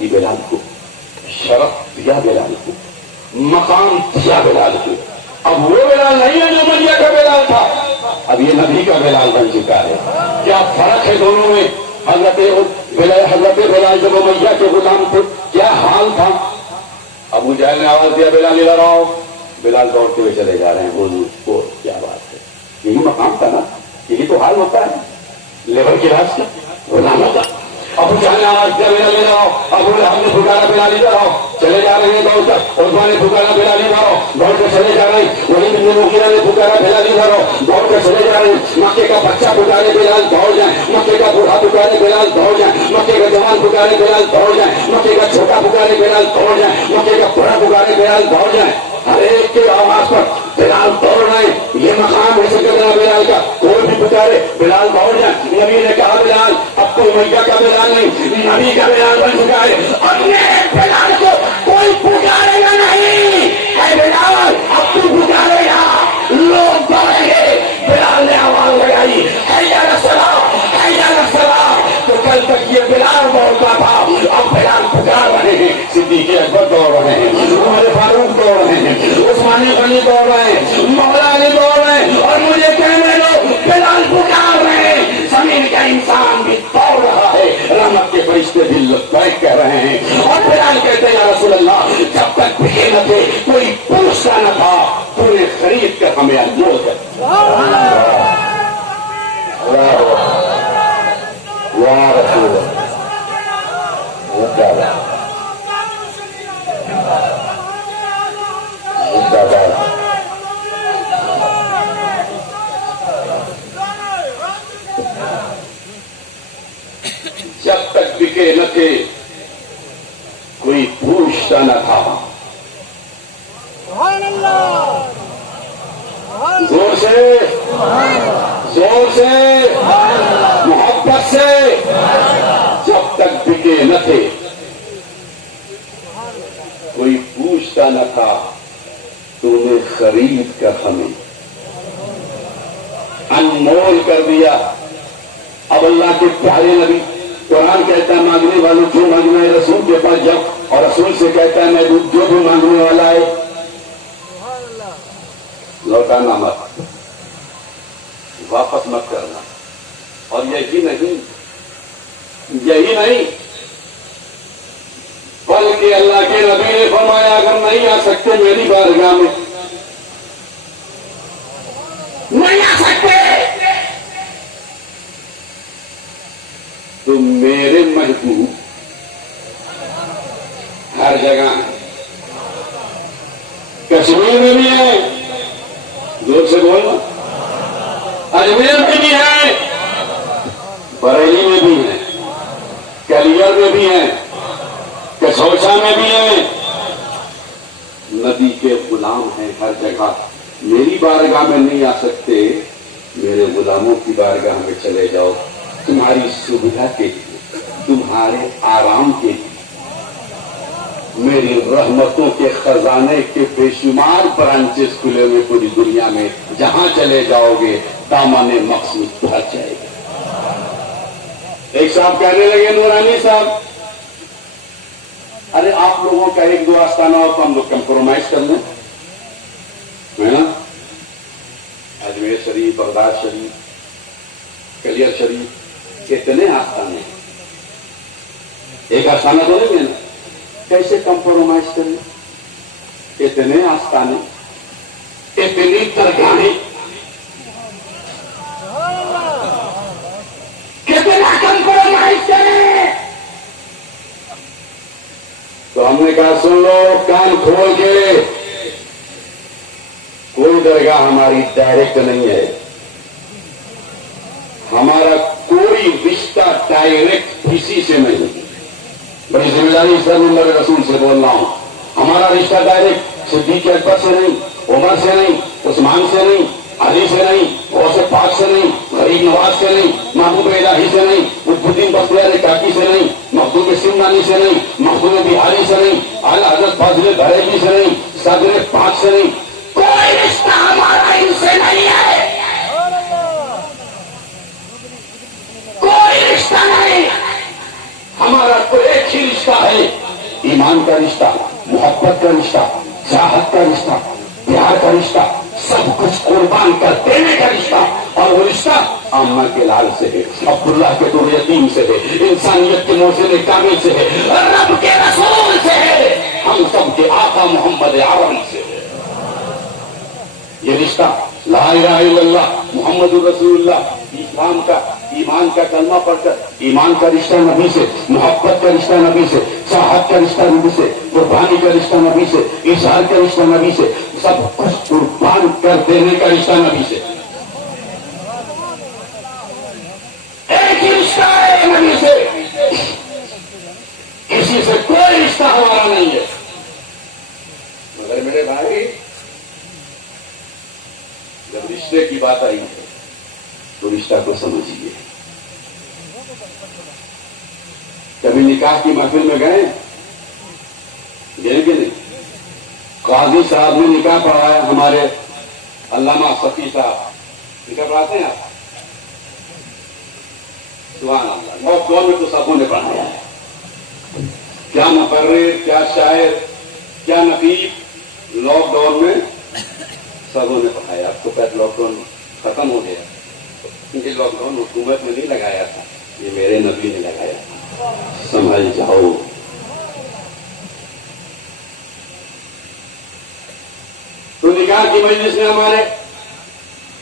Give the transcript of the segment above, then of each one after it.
یہ بلال کو شرف دیا، بلال کو مقام دیا بلال کو. اب وہ بلال نہیں ہے جو امیہ کا بلال تھا، اب یہ نبی کا بلال بن چکا ہے. کیا فرق ہے دونوں میں؟ حضرت بلال جب امیہ کے غلام تھے کیا حال تھا؟ ابو جہل نے آواز دیا بلال ادھر آؤ، بلال دوڑتے ہوئے چلے جا رہے ہیں. وہ کیا بات ہے، یہی مقام تھا نا، یہی تو حال ہوتا ہے لیبر کے راج کا، غلاموں کا. ابو جہل نے آواز دیا بلال ادھر آؤ، ابو لہب نے پکارا بلال ادھر آؤ، چلے جا رہے ہیں دوڑ کر. عثمان نے پکارا بلال ادھر آؤ، دوڑ کر چلے جا رہے ہیں. ولید بن مغیرہ نے پکارا بلال ادھر آؤ، دوڑ کر چلے جا رہے ہیں. مکے کا بچہ پکارے بلال دوڑ جائیں، مکے کا بوڑھا پکارے بلال دوڑ جائیں، مکے کا جوان پکارے بلال دوڑ جائیں، مکے کا چھوٹا پکارے بلال دوڑ جائیں، مکے کا بڑا پکارے بلال دوڑ جائیں. ہر ایک کے آواز پر بلال دوڑ رہے ہیں. یہ مقام ہے سیدنا بلال کا، کوئی بھی پکارے بلال دوڑ جائیں. نبی نے کہا بلال اب تو امیہ کا بلال نہیں، نبی کا بلال بن چکا ہے. اپنے بلال کو کوئی پکارے گا نہیں. اے بلال اب تو پکارے گا، لوگ دوڑیں گے. بلال نے آواز لگائی حی علی الصلاۃ، حی علی الصلاۃ. تو کل تک یہ بلال دوڑتا تھا، اب بلال پکار رہے ہیں. صدیق اکبر دوڑ رہے ہیں، عمر فاروق دوڑ رہے ہیں، عثمان غنی دوڑ رہے ہیں، مولا علی دوڑ رہے ہیں، اور مجھے کہنے دو بلال پکار رہے ہیں. زمین کا انسان بھی دوڑ رہا ہے، رحمت کے فرشتے بھی لبیک کہہ رہے ہیں. اور بلال کہتے ہیں یا رسول اللہ جب تک بھیگے نہ تھے کوئی پوچھتا نہ تھا، تو نے خرید کر ہمیں انمول کر یا رسول اللہ. جب تک بکے نہ تھے کوئی پوچھتا نہ تھا. زور سے زور سے محبت سے. جب تک بکے نہ تھے کوئی پوچھتا نہ تھا، تو نے خرید کر ہمیں انمول کر دیا. اب اللہ کے پیارے نبی قرآن کہتا ہے مانگنے والوں جو مانگنا ہے رسول کے پاس جاؤ، اور رسول سے کہتا ہے میں جو بھی مانگنے والا ہے لوٹانا مت، واپس مت کرنا. اور یہی نہیں بلکہ اللہ کے نبی نے فرمایا اگر نہیں آ سکتے میری بارگاہ میں، نہیں آ سکتے تو میرے محبوب ہر جگہ ہیں. کشمیر میں بھی ہے، زور سے بولنا، اجمیر میں بھی ہے، بریلی میں بھی ہے، کلیئر میں بھی ہے، کچھوچا میں بھی ہے. نبی کے غلام ہیں ہر جگہ. میری بارگاہ میں نہیں آ سکتے، میرے غلاموں کی بارگاہ میں چلے جاؤ. تمہاری سویدھا کے لیے، تمہارے آرام کے لیے میری رحمتوں کے خزانے کے بے شمار برانچز کھلے ہوئے پوری دنیا میں. جہاں چلے جاؤ گے دامن مقصود پہنچ جائے گا. ایک صاحب کہنے لگے نورانی صاحب ارے آپ لوگوں کا ایک دو آستانہ ہو تو ہم لوگ کمپرومائز کر لیں، ہے نا. اجمیر شریف، بغداد شریف، کلیئر شریف، کتنے آستانے، ایک آستانہ تو نہیں ہے نا. کیسے کمپرومائز کریں؟ اتنے آستانے، اتنی درگاہیں، کتنا کمپرومائز کریں؟ تو ہم نے کہا سن لو کان کھول کے، کوئی درگاہ ہماری ڈائریکٹ نہیں ہے، ہمارا کوئی رشتہ ڈائریکٹ کسی سے نہیں. بڑی ذمہ داری سے اللہ رسول سے بول رہا ہوں. ہمارا رشتہ ڈائریکٹ صدیق اکبر سے نہیں، عمر سے نہیں، عثمان سے نہیں، علی سے نہیں، غوث پاک سے نہیں، غریب نواز سے نہیں، محبوب الہی سے نہیں، قطب الدین بختیار کاکی سے نہیں، مخدوم سمنانی سے نہیں، مخدوم بہاری سے نہیں، اعلیٰ حضرت فاضل بریلوی سے نہیں، صدر پاک سے نہیں. کوئی رشتہ ہمارا ان سے نہیں ہے، کوئی رشتہ نہیں. ہمارا تو ایک ہی رشتہ ہے ایمان کا رشتہ، محبت کا رشتہ، چاہت کا رشتہ، پیار کا رشتہ، سب کچھ قربان کر دینے کا رشتہ، اور وہ رشتہ اماں کے لال سے ہے، عبداللہ کے در یتیم سے ہے، انسانیت کے محسن کامل سے ہے، رب کے رسول سے ہے، ہم سب کے آقا محمد عربی سے ہے۔ یہ رشتہ لا الہ الا اللہ محمد الرسول اللہ، اسلام کا، ایمان کا کلمہ پڑھ کر، ایمان کا رشتہ نبی سے، محبت کا رشتہ نبی سے، چاہت کا رشتہ نبی سے، قربانی کا رشتہ نبی سے، اظہار کا رشتہ نبی سے، سب کچھ قربان کر دینے کا رشتہ نبی سے۔ ایک ہی رشتہ ہے نبی سے، کسی سے کوئی رشتہ ہمارا نہیں ہے۔ مگر میرے بھائی، جب رشتے کی بات آئی ہے تو رشتہ کو سمجھیے۔ کبھی نکاح کی محفل میں گئے کہ نہیں؟ قاضی صاحب نے نکاح پڑھایا، ہمارے علامہ صفی صاحب نکاح پڑھاتے ہیں آپ؟ سبحان اللہ، لاک ڈاؤن میں تو سبوں نے پڑھایا ہے۔ کیا مقرر، کیا شاعر، کیا نقیب، لاک ڈاؤن میں سبوں نے پڑھایا۔ آپ کو پہلے لاک ڈاؤن ختم ہو گیا، یہ لاک ڈاؤن حکومت نے نہیں لگایا تھا، یہ میرے نبی نے لگایا تھا، سمجھ جاؤ۔ تو نکاح کی مجلس میں ہمارے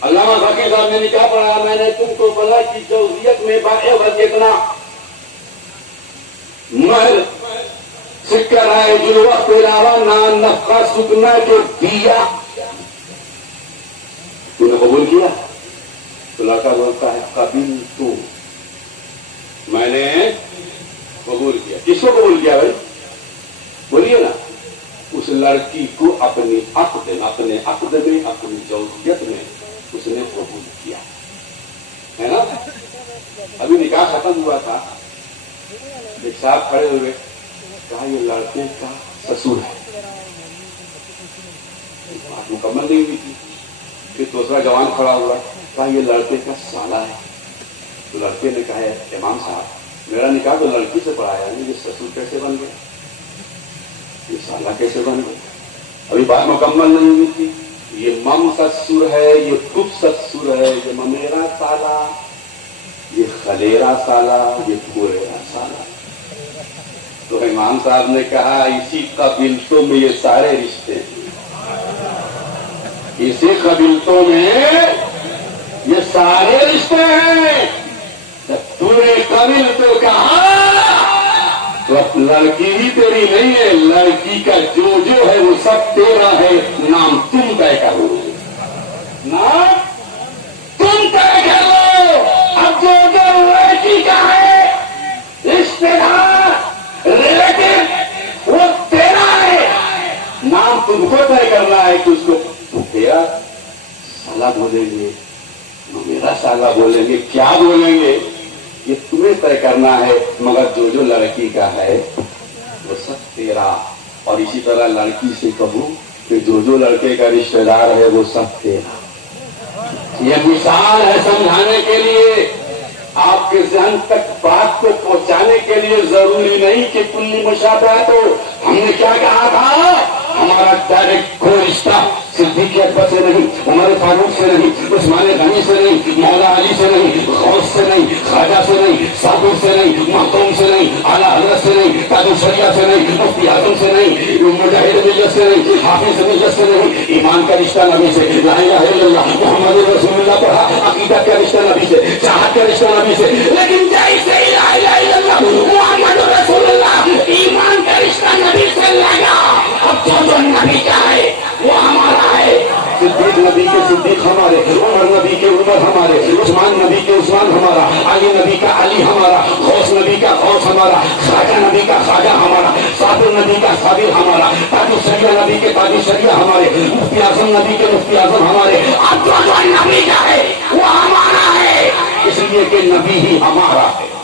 علامہ ذکی صاحب نے نکاح پڑھایا، میں نے تم کو بلا کی جوزیت میں باعث اتنا مہر سکہ رائے جو وقت علاوہ نان نفقہ سکنا جو دیا، تو نے قبول کیا؟ تو لڑکا بولتا ہے قبول، تو میں نے قبول کیا۔ کس کو قبول کیا بھائی؟ بولیے نا۔ اس لڑکی کو اپنے عقد میں، اپنی زوجیت میں اس نے قبول کیا ہے نا۔ ابھی نکاح ختم ہوا تھا، ایک صاحب کھڑے ہوئے، کہا یہ لڑکے کا سسر ہے، بات مکمل نہیں ہوئی تھی۔ پھر دوسرا جوان کھڑا ہوا، کہا یہ لڑکے کا سالہ ہے۔ تو لڑکے نے کہا امام صاحب میرا نکاح تو لڑکی سے پڑھایا نہیں، یہ سسر کیسے بن گیا، یہ سالہ کیسے بن گیا؟ ابھی بات مکمل نہیں ہوئی تھی۔ یہ مم سسر ہے، یہ کب سسر ہے، یہ ممیرا سالہ، یہ خلیرا سالہ، یہ پوریرا سالہ۔ تو امام صاحب نے کہا اسی قبیلتوں میں یہ سارے رشتے ہیں، اسی قبیلتوں میں یہ سارے رشتے ہیں۔ تو نے قبیل تو کہا تو اب لڑکی بھی تیری نہیں ہے، لڑکی کا جو ہے وہ سب تیرا ہے، نام تم طے کرو، نام تم طے کرو۔ اب جو لڑکی کا ہے رشتے دار ریلیٹو وہ تیرا ہے، نام تم کو طے کرنا ہے کہ اس کو تیرا سالہ بولیں گے، میرا سالہ بولیں گے، کیا بولیں گے یہ تمہیں طے کرنا ہے، مگر جو لڑکی کا ہے وہ سب تیرا۔ اور اسی طرح لڑکی سے کہو کہ جو لڑکے کا رشتہ دار ہے وہ سب تیرا۔ یہ مثال ہے سمجھانے کے لیے، آپ کے ذہن تک بات کو پہنچانے کے لیے، ضروری نہیں کہ کلی مشابہت ہو۔ ہم نے کیا کہا تھا؟ ہمارا ڈائریکٹ کوئی رشتہ صدیق اکبر سے نہیں، عمر فاروق سے نہیں، عثمان غنی سے نہیں، مولا علی سے نہیں، غوث سے نہیں، خواجہ سے نہیں، صابر سے نہیں، مختوم سے نہیں، اعلیٰ حضرت سے نہیں، قاضی شریعہ سے نہیں، مفتی اعظم سے نہیں، مجاہد ملت سے نہیں، حافظ ملت سے نہیں۔ ایمان کا رشتہ نبی سے، لا الہ الا اللہ محمد رسول اللہ پڑھا، عقیدہ کا رشتہ نبی سے، چاہت کا رشتہ نبی سے۔ لیکن جیسے لا الہ الا اللہ محمد رسول اللہ ایمان کا رشتہ نبی سے لگا، اب جو نبی کا ہے وہ ہمارا ہے۔ صدیق نبی کے صدیق ہمارے، عمر نبی کے عمر ہمارے، عثمان نبی کے عثمان ہمارا، علی نبی کا علی ہمارا، غوث نبی کا غوث ہمارا، خواجہ نبی کا خواجہ ہمارا، صابر نبی کا صابر ہمارا، تاج شریعہ نبی کے تاج شریعہ ہمارے، مفتی اعظم نبی کے مفتی اعظم ہمارے۔ اب جو نبی کا ہے وہ ہمارا ہے، اس لیے کہ نبی ہی ہمارا ہے۔